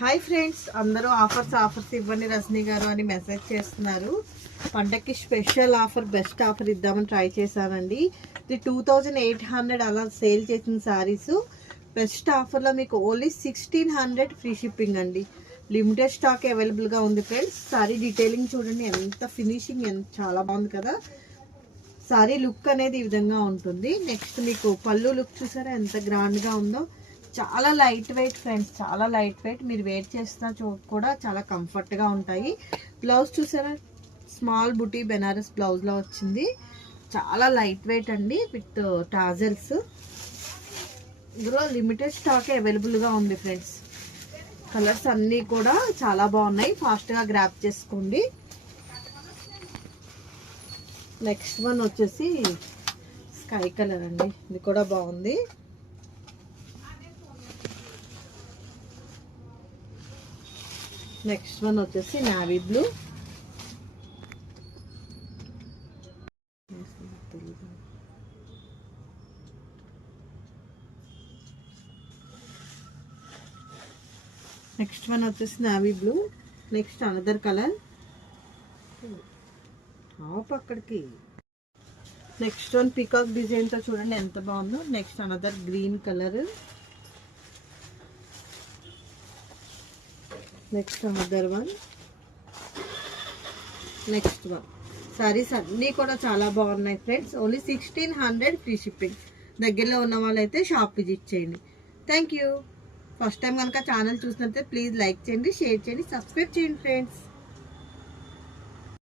Hi friends, అందరూ offers ఇవ్వండి రజనీ గారు అని మెసేజ్ చేస్తున్నారు. పండగకి స్పెషల్ ఆఫర్, బెస్ట్ ఆఫర్ ఇద్దామని ట్రై చేశానండి. ఇది 2800 అలా సేల్ చేసిన శారీస్. బెస్ట్ ఆఫర్లో మీకు ఓన్లీ 1600 ఫ్రీ షిప్పింగ్ అండి. లిమిటెడ్ స్టాక్ అవైలబుల్గా ఉంది ఫ్రెండ్స్. శారీ డీటెయిలింగ్ చూడండి, ఎంత ఫినిషింగ్, చాలా బాగుంది కదా. శారీ లుక్ అనేది ఈ విధంగా ఉంటుంది. నెక్స్ట్ మీకు పళ్ళు లుక్ చూసారా ఎంత గ్రాండ్గా ఉందో. చాలా లైట్ వెయిట్ ఫ్రెండ్స్, చాలా లైట్ వెయిట్. మీరు వేర్ చేసిన చోటు కూడా చాలా కంఫర్ట్గా ఉంటాయి. బ్లౌజ్ చూసారా, స్మాల్ బుటీ బెనారస్ బ్లౌజ్లో వచ్చింది. చాలా లైట్ వెయిట్ అండి, విత్ టాజల్స్. ఇందులో లిమిటెడ్ స్టాక్ అవైలబుల్గా ఉంది ఫ్రెండ్స్. కలర్స్ అన్నీ కూడా చాలా బాగున్నాయి, ఫాస్ట్గా గ్రాప్ చేసుకోండి. నెక్స్ట్ వన్ వచ్చేసి స్కై కలర్ అండి, ఇది కూడా బాగుంది. నెక్స్ట్ వన్ వచ్చేసి నావీ బ్లూ. నెక్స్ట్ వన్ వచ్చేసి navy blue. Next another colour top అక్కడికి. నెక్స్ట్ వన్ పీకాక్ డిజైన్తో చూడండి ఎంత బాగుందో. Next another green colour. Next another one. Next one. Saris అన్నీ కూడా చాలా బాగున్నాయి ఫ్రెండ్స్. Only 1600 free shipping. దగ్గరలో ఉన్న వాళ్ళైతే షాప్ విజిట్ చేయండి. Thank you. ఫస్ట్ టైం కనుక ఛానల్ చూసినట్లయితే ప్లీజ్ లైక్ చేయండి, షేర్ చేయండి, సబ్స్క్రైబ్ చేయండి ఫ్రెండ్స్.